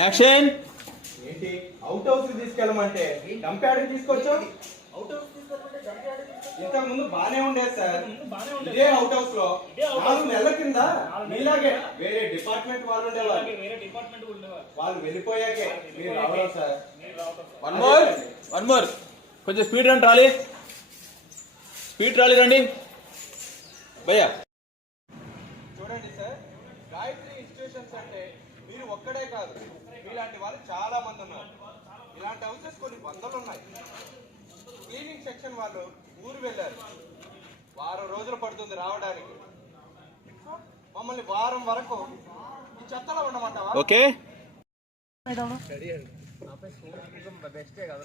Action. ఏంటి out house తీసుకెళ్ళమంటే డంప్యార్డ్కి తీసుకొచ్చావు? ఇంతకు ముందు బానే ఉండేది సార్. ఇదే అవుట్ హౌస్ లో 4 నెలల కింద మీలాగే వేరే డిపార్ట్మెంట్ వాళ్ళు ఉండేవారు. వాళ్ళు వెళ్ళిపోయాకే మీరు రావడం సార్. వన్ మోర్ కొంచెం స్పీడ్ రండి, ట్రాలీ రండి భయ్యా. చూడండి సార్, గాయత్రి ఇన్స్టిట్యూషన్స్ అంటే మీరు ఒక్కడే కాదు, మీలాంటి వాళ్ళు చాలా మంది ఉన్నారు. ఇలాంటి హౌసెస్ కొన్ని వందలు ఉన్నాయి. క్లీనింగ్ సెక్షన్ వాళ్ళు ఊరు వెళ్ళారు. వారం రోజులు పడుతుంది రావడానికి. మమ్మల్ని వారం వరకు ఈ చెత్తలో ఉండమంటావా? ఓకే. బెస్టే కదా.